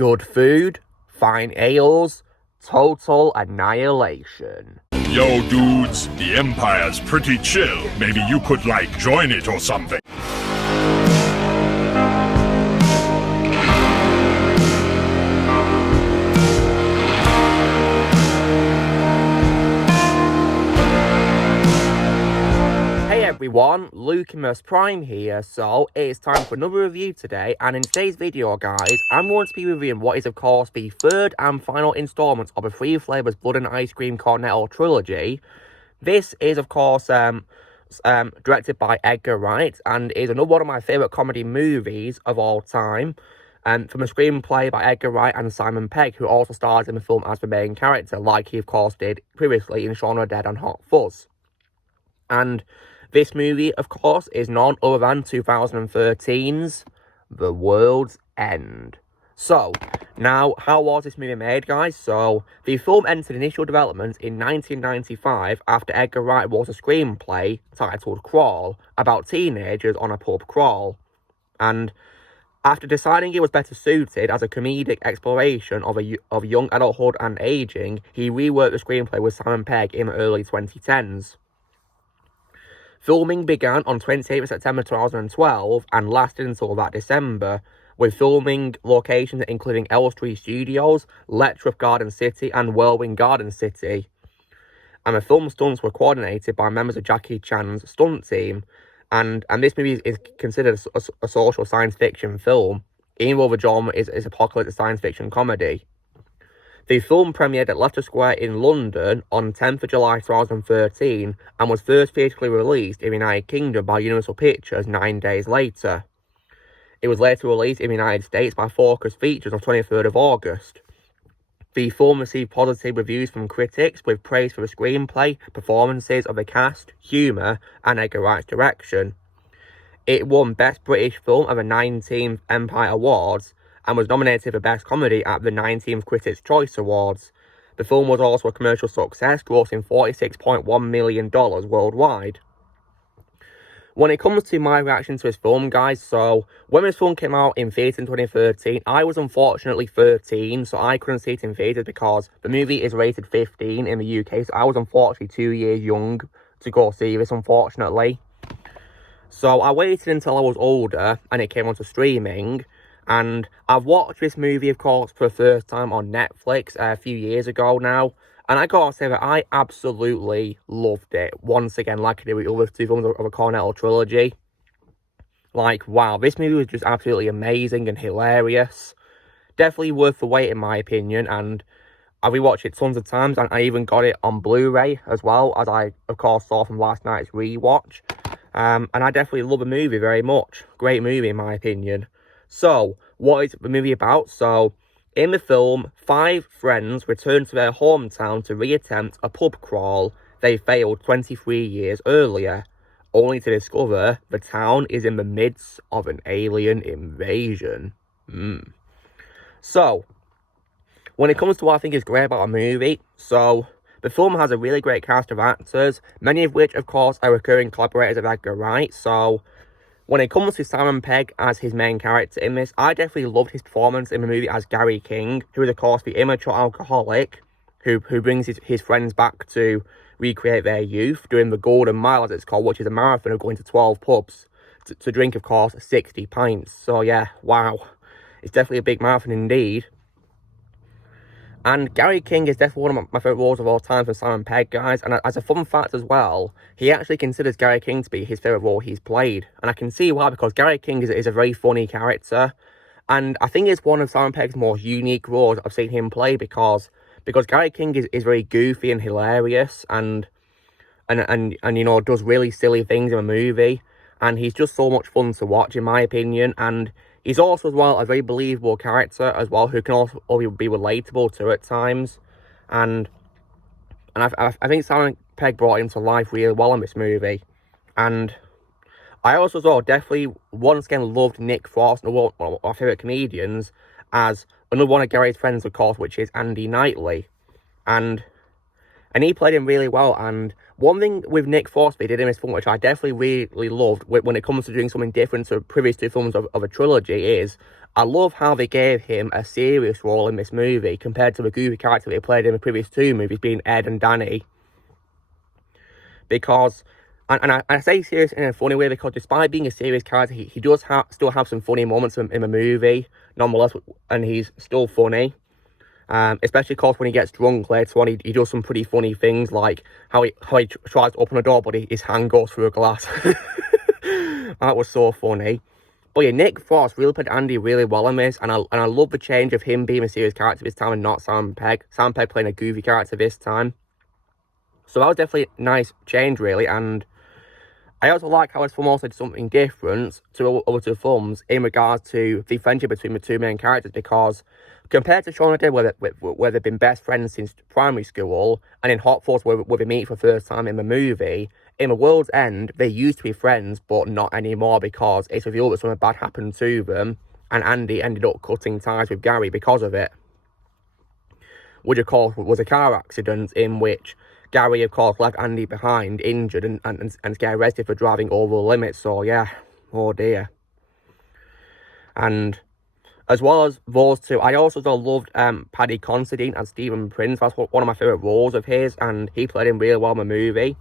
Good food, fine ales, total annihilation. Yo, dudes, the Empire's pretty chill. Maybe you could, join it or something. Hey everyone, Lucimus Prime here. So it's time for another review today, and in today's video guys, I'm going to be reviewing what is of course the third and final installment of the Three Flavors Blood and Ice Cream Cornetto trilogy. This is of course directed by Edgar Wright and is another one of my favourite comedy movies of all time. From a screenplay by Edgar Wright and Simon Pegg, who also stars in the film as the main character, like he of course did previously in Shaun of the Dead and Hot Fuzz. And this movie, of course, is none other than 2013's The World's End. So, now, how was this movie made, guys? So, the film entered initial development in 1995 after Edgar Wright wrote a screenplay titled Crawl about teenagers on a pub crawl. And after deciding it was better suited as a comedic exploration of young adulthood and aging, he reworked the screenplay with Simon Pegg in the early 2010s. Filming began on 28th September 2012 and lasted until that December, with filming locations including Elstree Studios, Letchworth Garden City and Whirlwind Garden City. And the film stunts were coordinated by members of Jackie Chan's stunt team, and this movie is considered a social science fiction film, even though the genre is apocalyptic science fiction comedy. The film premiered at Leicester Square in London on 10th of July 2013 and was first theatrically released in the United Kingdom by Universal Pictures 9 days later. It was later released in the United States by Focus Features on 23rd of August. The film received positive reviews from critics, with praise for the screenplay, performances of the cast, humour, and Edgar Wright's direction. It won Best British Film at the 19th Empire Awards, and was nominated for Best Comedy at the 19th Critics' Choice Awards. The film was also a commercial success, grossing $46.1 million worldwide. When it comes to my reaction to this film, guys, so when this film came out in theatres in 2013, I was unfortunately 13, so I couldn't see it in theatres because the movie is rated 15 in the UK, so I was unfortunately 2 years young to go see this, unfortunately. So I waited until I was older and it came onto streaming. And I've watched this movie, of course, for the first time on Netflix a few years ago now. And I gotta say that I absolutely loved it. Once again, like I did with the other two films of a Cornetto trilogy. Wow, this movie was just absolutely amazing and hilarious. Definitely worth the wait, in my opinion. And I rewatched it tons of times. And I even got it on Blu-ray as well, as I, of course, saw from last night's rewatch. And I definitely love the movie very much. Great movie, in my opinion. So, what is the movie about? So, in the film, 5 friends return to their hometown to reattempt a pub crawl they failed 23 years earlier, only to discover the town is in the midst of an alien invasion. So, when it comes to what I think is great about a movie, so the film has a really great cast of actors, many of which, of course, are recurring collaborators of Edgar Wright. So, when it comes to Simon Pegg as his main character in this, I definitely loved his performance in the movie as Gary King, who is, of course, the immature alcoholic who brings his friends back to recreate their youth, doing the Golden Mile, as it's called, which is a marathon of going to 12 pubs to drink, of course, 60 pints. So, yeah, wow. It's definitely a big marathon indeed. And Gary King is definitely one of my favourite roles of all time for Simon Pegg, guys. And as a fun fact as well, he actually considers Gary King to be his favourite role he's played. And I can see why, because Gary King is a very funny character. And I think it's one of Simon Pegg's more unique roles I've seen him play, because Gary King is very goofy and hilarious and you know, does really silly things in a movie. And he's just so much fun to watch, in my opinion. And he's also, as well, a very believable character as well, who can also be relatable to at times. And I think Simon Pegg brought him to life really well in this movie. And I also, as well, definitely once again loved Nick Frost, one of my favourite comedians, as another one of Gary's friends, of course, which is Andy Knightley. And And he played him really well. And one thing with Nick Frost they did in this film, which I definitely really loved when it comes to doing something different to previous two films of a trilogy, is I love how they gave him a serious role in this movie compared to the goofy character they played in the previous two movies, being Ed and Danny. Because, and I say serious in a funny way, because despite being a serious character, he does still have some funny moments in the movie, nonetheless, and he's still funny. Especially, of course, when he gets drunk later on, he does some pretty funny things, like how he tries to open a door, but his hand goes through a glass. That was so funny. But yeah, Nick Frost really played Andy really well in this, and I love the change of him being a serious character this time and not Sam Pegg. Sam Pegg playing a goofy character this time. So that was definitely a nice change, really, and I also like how this film also did something different to other two films in regards to the friendship between the two main characters, because compared to Shaun of the Dead, where they've been best friends since primary school, and in Hot Fuzz, where they meet for the first time in the movie, in The World's End, they used to be friends, but not anymore, because it's revealed that something bad happened to them, and Andy ended up cutting ties with Gary because of it. Which, of course, was a car accident in which Gary, of course, left Andy behind, injured, and get arrested for driving over the limit. So, yeah, oh dear. And as well as those two, I also loved Paddy Considine as Stephen Prince. That's one of my favourite roles of his, and he played him really well in the movie.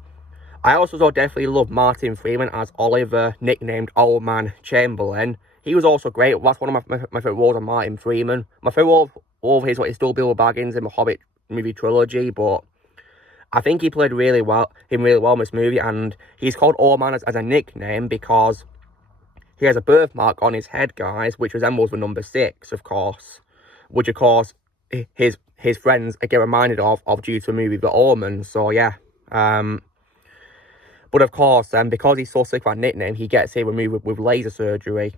I also definitely loved Martin Freeman as Oliver, nicknamed Old Man Chamberlain. He was also great. That's one of my favourite roles of Martin Freeman. My favourite role of his is still Bilbo Baggins in the Hobbit movie trilogy, but I think he played really well in this movie, and he's called Old Man as a nickname because he has a birthmark on his head, guys, which resembles the number 6, of course, which, of course, his friends get reminded of due to the movie The Omen. So, yeah. But, of course, because he's so sick of that nickname, he gets it removed with laser surgery.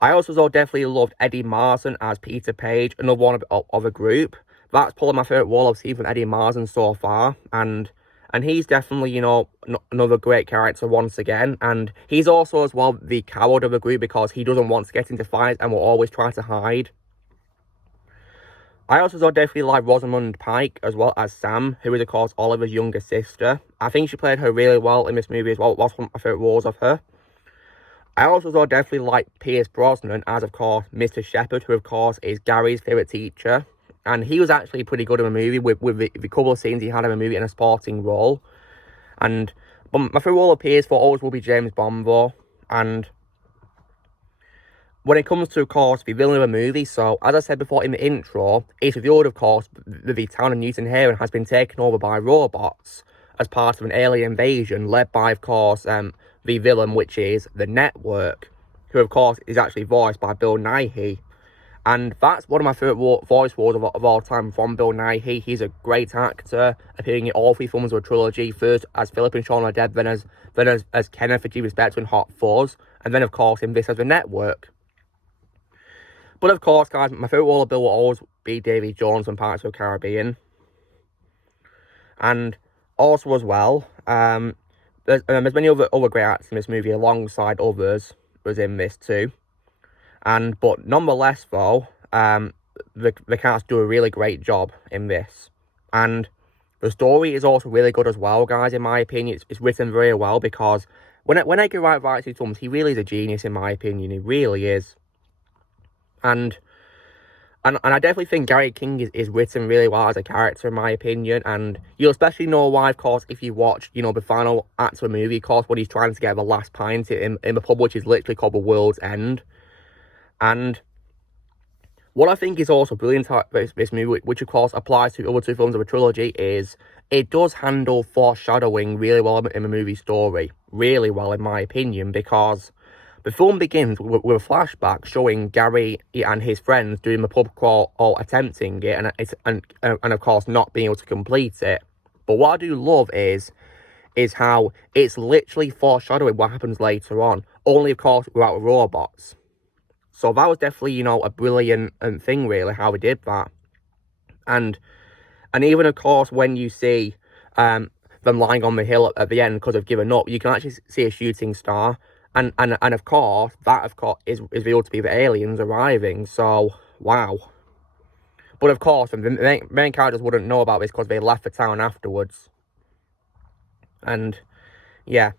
I also definitely loved Eddie Marsan as Peter Page, another one of a group. That's probably my favourite role I've seen from Eddie Marsan so far, and he's definitely, you know, another great character once again, and he's also as well the coward of the group because he doesn't want to get into fights and will always try to hide. I also definitely like Rosamund Pike as well as Sam, who is, of course, Oliver's younger sister. I think she played her really well in this movie as well. That's one of my favourite roles of her. I also definitely like Pierce Brosnan as, of course, Mr. Shepherd, who, of course, is Gary's favourite teacher. And he was actually pretty good in the movie with the couple of scenes he had in the movie in a sporting role. But my favourite role of Pierce for always will be James Bond, though. And when it comes to, of course, the villain of the movie, so as I said before in the intro, it's revealed, of course, that the town of Newton Haven has been taken over by robots as part of an alien invasion led by, of course, the villain, which is the Network, who, of course, is actually voiced by Bill Nighy. And that's one of my favourite voice roles of all time from Bill Nighy. He's a great actor, appearing in all 3 films of a trilogy. First as Philip in Shaun of the Dead, then as Kenneth for Due Respect in Hot Fuzz, and then, of course, in this as the Network. But, of course, guys, my favourite role of Bill will always be Davy Jones from Pirates of the Caribbean. And also, as well, there's many other great actors in this movie alongside others was in this too. But nonetheless, though, the cast do a really great job in this. And the story is also really good as well, guys, in my opinion. It's written very well because when Edgar Wright writes these films, he really is a genius, in my opinion. He really is. And I definitely think Gary King is written really well as a character, in my opinion. And you'll especially know why, of course, if you watch, you know, the final act of the movie, of course, when he's trying to get the last pint in the pub, which is literally called The World's End. And what I think is also brilliant about this movie, which, of course, applies to other 2 films of a trilogy, is it does handle foreshadowing really well in the movie story. Really well, in my opinion, because the film begins with a flashback showing Gary and his friends doing the pub crawl or attempting it, and of course not being able to complete it. But what I do love is how it's literally foreshadowing what happens later on, only, of course, without robots. So that was definitely, you know, a brilliant thing, really, how we did that. And even, of course, when you see them lying on the hill at the end because they've given up, you can actually see a shooting star. And of course, that, of course, is revealed to be the aliens arriving. So, wow. But of course, the main characters wouldn't know about this because they left the town afterwards. And yeah,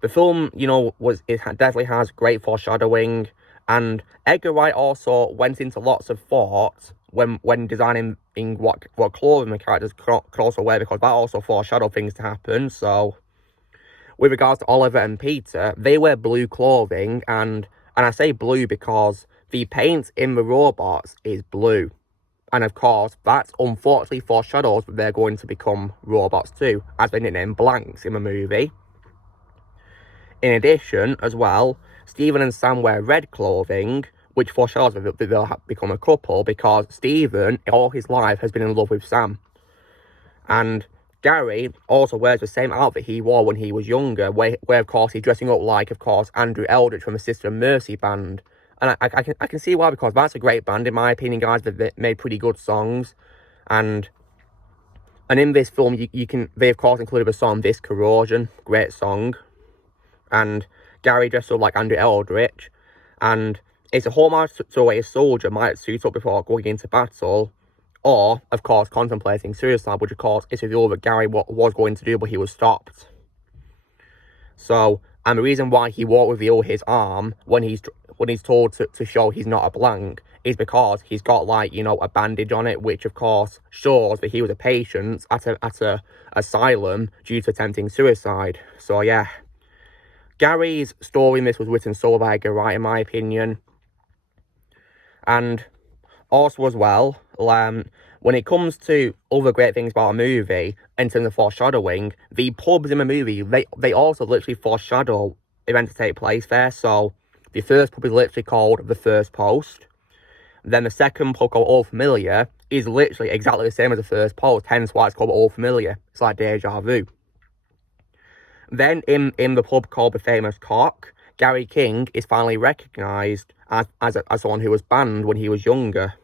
the film, you know, definitely has great foreshadowing, and Edgar Wright also went into lots of thought when designing what clothing the characters could also wear, because that also foreshadowed things to happen. So, with regards to Oliver and Peter, they wear blue clothing, and I say blue because the paint in the robots is blue. And of course, that unfortunately foreshadows that they're going to become robots too, as they nicknamed blanks in the movie. In addition, as well, Stephen and Sam wear red clothing, which foreshadows that they'll become a couple, because Stephen, all his life, has been in love with Sam. And Gary also wears the same outfit he wore when he was younger, where of course, he's dressing up like, of course, Andrew Eldritch from the Sister of Mercy band. And I can see why, because that's a great band, in my opinion, guys. They made pretty good songs. And in this film, they of course included the song This Corrosion, great song. And Gary dressed up like Andrew Eldritch. And it's a homage to the way a soldier might suit up before going into battle. Or, of course, contemplating suicide, which of course is revealed that Gary was going to do, but he was stopped. So, and the reason why he won't reveal his arm when he's told to show he's not a blank is because he's got, like, you know, a bandage on it, which of course shows that he was a patient at a asylum due to attempting suicide. So yeah, Gary's story in this was written so by Edgar Wright, in my opinion. And also as well, when it comes to other great things about a movie, in terms of foreshadowing, the pubs in the movie, they also literally foreshadow events to take place there. So, the first pub is literally called The First Post. Then the second pub, called Old Familiar, is literally exactly the same as The First Post, hence why it's called Old Familiar. It's like deja vu. Then, in the pub called The Famous Cock, Gary King is finally recognised as someone who was banned when he was younger.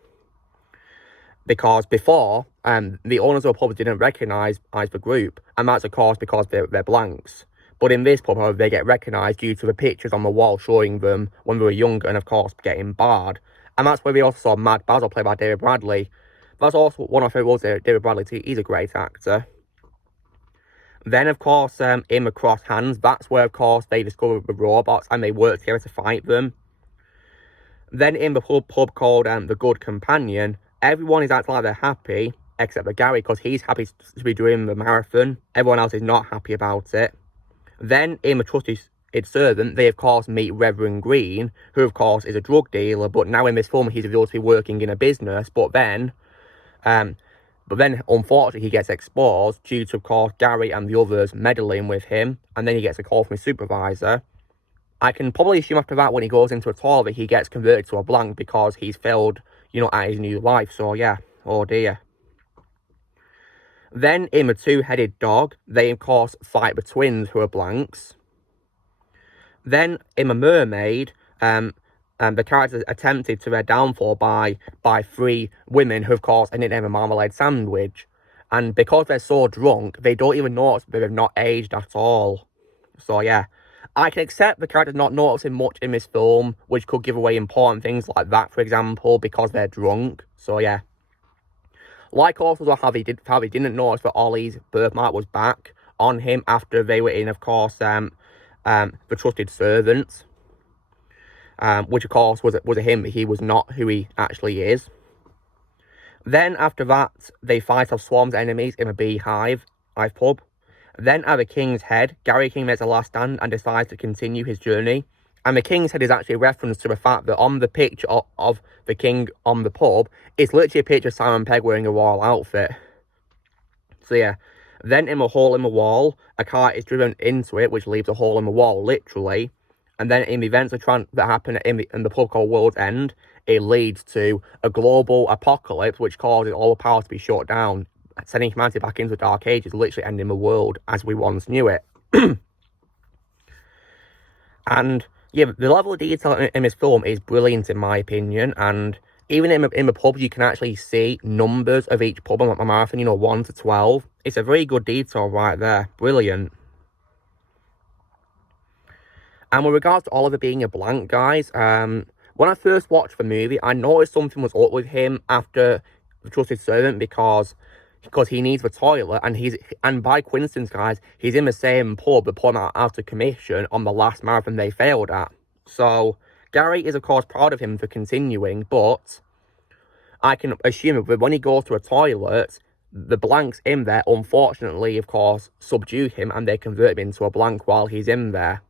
Because before, the owners of the pub didn't recognise the group, and that's of course because they're blanks. But in this pub, however, they get recognised due to the pictures on the wall showing them when they were younger, and of course getting barred. And that's where we also saw Mad Basil, played by David Bradley. That's also one of my favourite roles there, David Bradley too. He's a great actor. Then, of course, in The Crossed Hands, that's where, of course, they discover the robots and they work together to fight them. Then in the pub called The Good Companion, everyone is acting like they're happy, except for Gary, because he's happy to be doing the marathon. Everyone else is not happy about it. Then in The Trusted Servant, they, of course, meet Reverend Green, who, of course, is a drug dealer, but now in this film, he's revealed to be working in a business, but then, unfortunately, he gets exposed due to, of course, Gary and the others meddling with him, and then he gets a call from his supervisor. I can probably assume after that, when he goes into a toilet, he gets converted to a blank because he's failed, you know, at his new life. So yeah, oh dear. Then in The Two-Headed Dog, they of course fight the twins who are blanks. Then in The Mermaid, the characters attempted to their downfall by 3 women who of course are nicknamed a marmalade sandwich. And because they're so drunk, they don't even notice that they've not aged at all. So yeah, I can accept the characters not noticing much in this film, which could give away important things like that, for example, because they're drunk. So yeah. Like also how they didn't notice that Ollie's birthmark was back on him after they were in, of course, The Trusted Servant. Which of course was a him, he was not who he actually is. Then after that, they fight off Swarm's enemies in a beehive pub. Then at the King's Head, Gary King makes a last stand and decides to continue his journey. And the King's Head is actually a reference to the fact that on the picture of the King on the pub, it's literally a picture of Simon Pegg wearing a royal outfit. So yeah. Then in the hole in the wall, a car is driven into it, which leaves a hole in the wall, literally. And then in the events that happen in the pub called World's End, it leads to a global apocalypse, which causes all the power to be shut down, sending humanity back into the Dark Ages, literally ending the world as we once knew it. And yeah, the level of detail in this film is brilliant, in my opinion. And even in the pub, you can actually see numbers of each pub on the marathon, you know, 1 to 12. It's a very good detail right there. Brilliant. And with regards to Oliver being a blank, guys, when I first watched the movie, I noticed something was up with him after the trusted servant because he needs the toilet, and by coincidence, guys, he's in the same pub that put him out of commission on the last marathon they failed at. So Gary is of course proud of him for continuing, but I can assume that when he goes to a toilet, the blanks in there, unfortunately, of course, subdue him and they convert him into a blank while he's in there.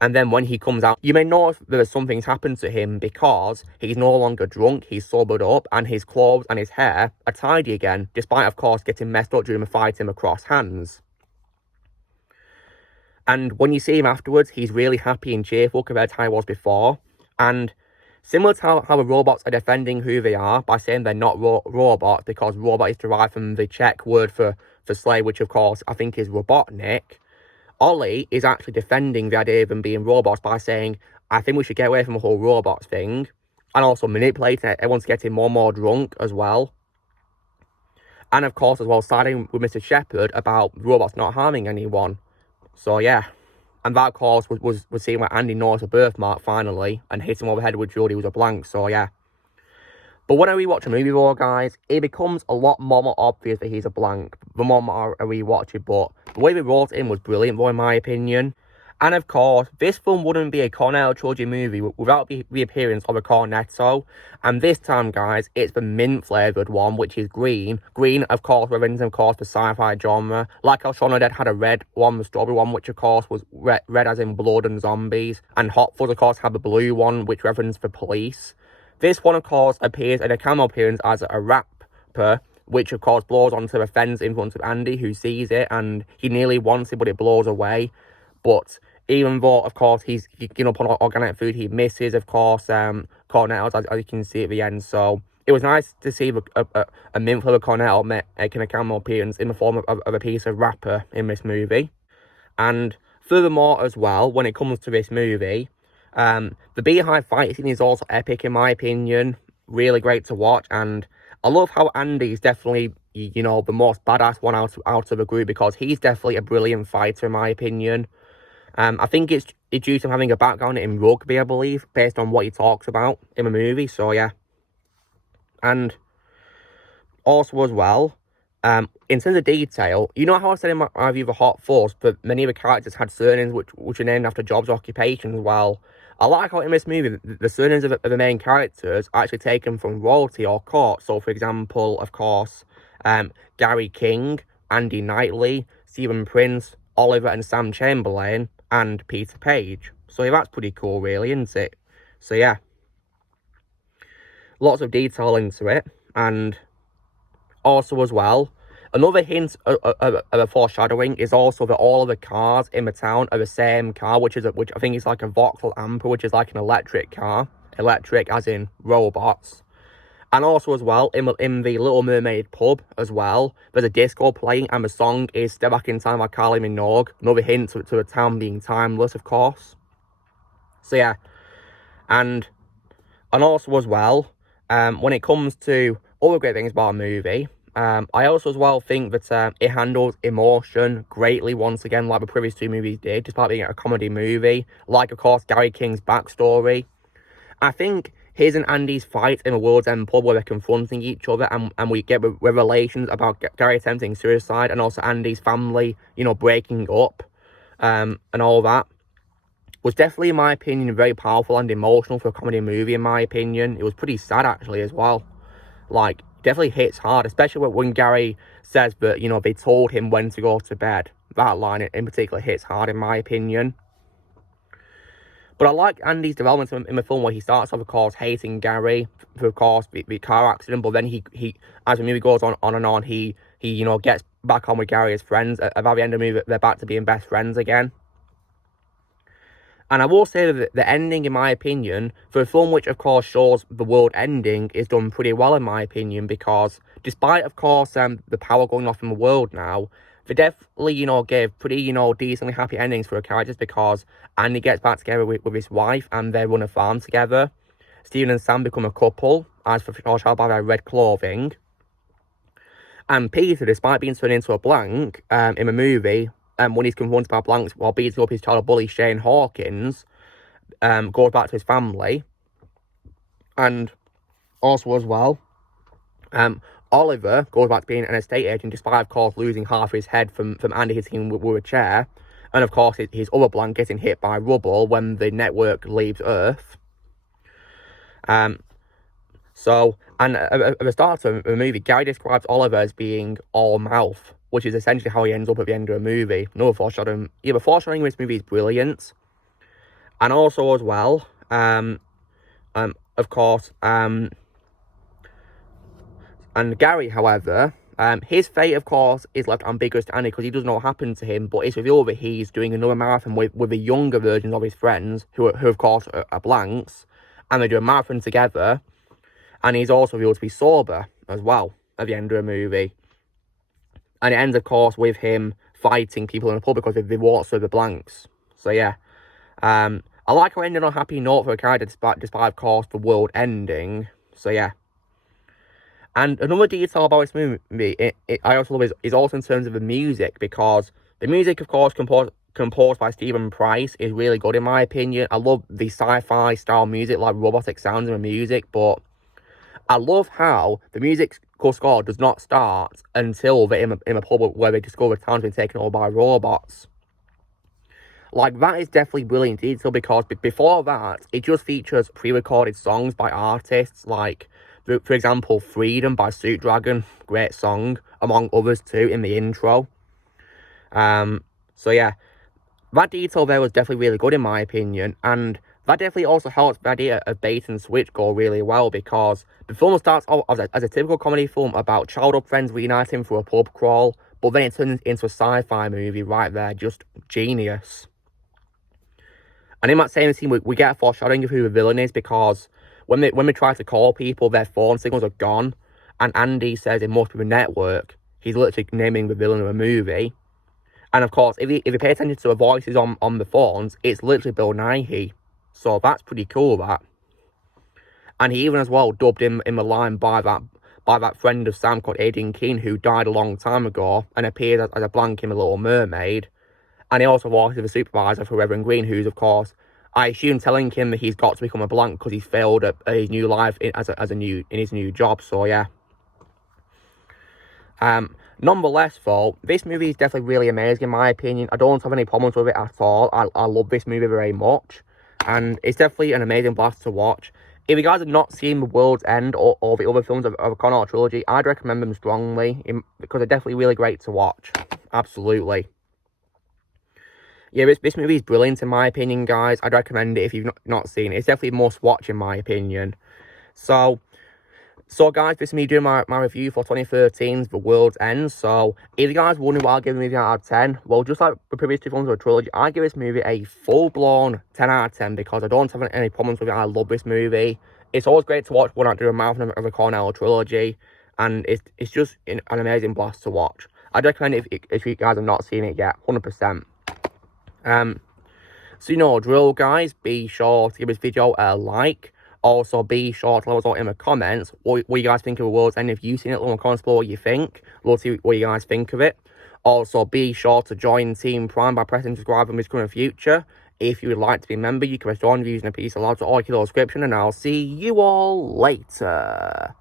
And then when he comes out, you may know if there's something's happened to him because he's no longer drunk, he's sobered up, and his clothes and his hair are tidy again, despite, of course, getting messed up during the fight him across hands. And when you see him afterwards, he's really happy and cheerful compared to how he was before. And similar to how the robots are defending who they are by saying they're not robots, because robot is derived from the Czech word for slave, which, of course, I think is Robotnik. Ollie is actually defending the idea of them being robots by saying, I think we should get away from the whole robots thing, and also manipulating everyone's getting more and more drunk as well. And of course, as well, siding with Mr. Shepherd about robots not harming anyone. So yeah, and that of course was seeing where Andy noticed a birthmark finally and hit him over the head with Judy was a blank. So yeah. But when I rewatch a movie though, guys, it becomes a lot more obvious that he's a blank the more I rewatch it. But the way they wrote it in was brilliant, though, in my opinion. And of course, this film wouldn't be a Cornetto trilogy movie without the reappearance of a Cornetto. And this time, guys, it's the mint-flavoured one, which is green. Green, of course, represents, of course, the sci-fi genre. Like how Shaun of the Dead had a red one, the strawberry one, which, of course, was red as in blood and zombies. And Hot Fuzz, of course, had the blue one, which referenced the police. This one, of course, appears in a cameo appearance as a rapper, which, of course, blows onto the fence in front of Andy, who sees it, and he nearly wants it, but it blows away. But even though, of course, he's giving up on organic food, he misses, of course, Cornettos, as you can see at the end. So it was nice to see a mint-flavored Cornetto making a cameo appearance in the form of a piece of wrapper in this movie. And furthermore, as well, when it comes to this movie, the Beehive fight scene is also epic, in my opinion. Really great to watch, and I love how Andy's definitely, you know, the most badass one out of the group, because he's definitely a brilliant fighter, in my opinion. I think it's due to him having a background in rugby, I believe, based on what he talks about in the movie, so yeah. And also as well, in terms of detail, you know how I said in my review of Hot Fuzz that many of the characters had surnames which are named after jobs or occupations? Well, I like how in this movie, the surnames of the main characters are actually taken from royalty or court. So, for example, of course, Gary King, Andy Knightley, Stephen Prince, Oliver and Sam Chamberlain, and Peter Page. So yeah, that's pretty cool, really, isn't it? So yeah, lots of detail into it. And also as well, another hint of a foreshadowing is also that all of the cars in the town are the same car, which I think is like a Vauxhall Amper, which is like an electric car. Electric as in robots. And also as well, in the Little Mermaid pub as well, there's a disco playing, and the song is Step Back in Time by Kylie Minogue. Another hint to the town being timeless, of course. So yeah, and also as well, when it comes to other great things about a movie, I also as well think that it handles emotion greatly once again, like the previous two movies did, despite being a comedy movie. Like, of course, Gary King's backstory. I think his and Andy's fight in the World's End pub, where they're confronting each other, and we get revelations about Gary attempting suicide, and also Andy's family, you know, breaking up, and all that, was definitely, in my opinion, very powerful and emotional for a comedy movie, in my opinion. It was pretty sad, actually, as well. Like, definitely hits hard, especially when Gary says that, you know, they told him when to go to bed. That line in particular hits hard, in my opinion. But I like Andy's development in the film, where he starts off, of course, hating Gary for, of course, the car accident. But then he as the movie goes on and on, he you know, gets back on with Gary as friends. At the end of the movie, they're back to being best friends again. And I will say that the ending, in my opinion, for a film which, of course, shows the world ending, is done pretty well, in my opinion, because despite, of course, the power going off in the world now, they definitely, you know, gave pretty, you know, decently happy endings for the characters, because Andy gets back together with his wife, and they run a farm together. Stephen and Sam become a couple, as foreshadowed by their red clothing. And Peter, despite being turned into a blank in the movie, when he's confronted by blanks while beating up his child bully Shane Hawkins, goes back to his family. And also as well, Oliver goes back to being an estate agent despite, of course, losing half his head from Andy hitting him with a chair. And, of course, his other blank getting hit by rubble when the network leaves Earth. So, and at the start of the movie, Gary describes Oliver as being all mouth, which is essentially how he ends up at the end of the movie. No foreshadowing. Yeah, the foreshadowing in this movie is brilliant. And also, as well, of course, and Gary, however, his fate, of course, is left ambiguous to Andy because he doesn't know what happened to him, but it's revealed that he's doing another marathon with the younger versions of his friends, who of course, are blanks, and they do a marathon together, and he's also revealed to be sober as well at the end of the movie. And it ends, of course, with him fighting people in the pub because they walked through the blanks. So, yeah. I like how it ended on a happy note for a character despite, of course, the world ending. So, yeah. And another detail about this movie, I also love is also in terms of the music, because the music, of course, composed by Stephen Price is really good in my opinion. I love the sci-fi style music, like robotic sounds in the music, but I love how the music score does not start until they're in a pub where they discover the town's been taken over by robots. Like, that is definitely brilliant detail, because before that, it just features pre-recorded songs by artists, like, for example, Freedom by Suit Dragon, great song, among others too, in the intro. So yeah, that detail there was definitely really good in my opinion, and that definitely also helps the idea of bait and switch go really well, because the film starts off as a typical comedy film about childhood friends reuniting for a pub crawl, but then it turns into a sci-fi movie right there, just genius. And in that same scene, we get a foreshadowing of who the villain is, because when they try to call people, their phone signals are gone, and Andy says it must be the network. He's literally naming the villain of the movie. And of course, if you pay attention to the voices on the phones, it's literally Bill Nighy. So that's pretty cool, that. And he even as well dubbed him in the line by that friend of Sam called Adrian Keane, who died a long time ago and appeared as a blank in The Little Mermaid. And he also voiced the supervisor for Reverend Green, who's, of course, I assume telling him that he's got to become a blank because he's failed at his new life in his new job. So yeah. Nonetheless, though, this movie is definitely really amazing in my opinion. I don't have any problems with it at all. I love this movie very much, and it's definitely an amazing blast to watch. If you guys have not seen The World's End or the other films of a Connor trilogy, I'd recommend them strongly because they're definitely really great to watch. Absolutely. Yeah, this movie is brilliant in my opinion, guys. I'd recommend it if you've not seen it. It's definitely a must watch in my opinion. So guys, this is me doing my review for 2013's The World's End. So if you guys wondering why I give the movie out of 10, well, just like the previous two films of the trilogy, I give this movie a full-blown 10 out of 10 because I don't have any problems with it. I love this movie. It's always great to watch when I do a marathon of a Cornell trilogy, and it's just an amazing blast to watch. I'd recommend it if you guys have not seen it yet, 100%. So you know, drill, guys, be sure to give this video a like. Also, be sure to let us know in the comments what you guys think of The World's End. If you've seen it, let me comments below what you think. We'll see what you guys think of it. Also, be sure to join Team Prime by pressing subscribe in this current future. If you would like to be a member, you can press join using a piece of logs or a description, and I'll see you all later.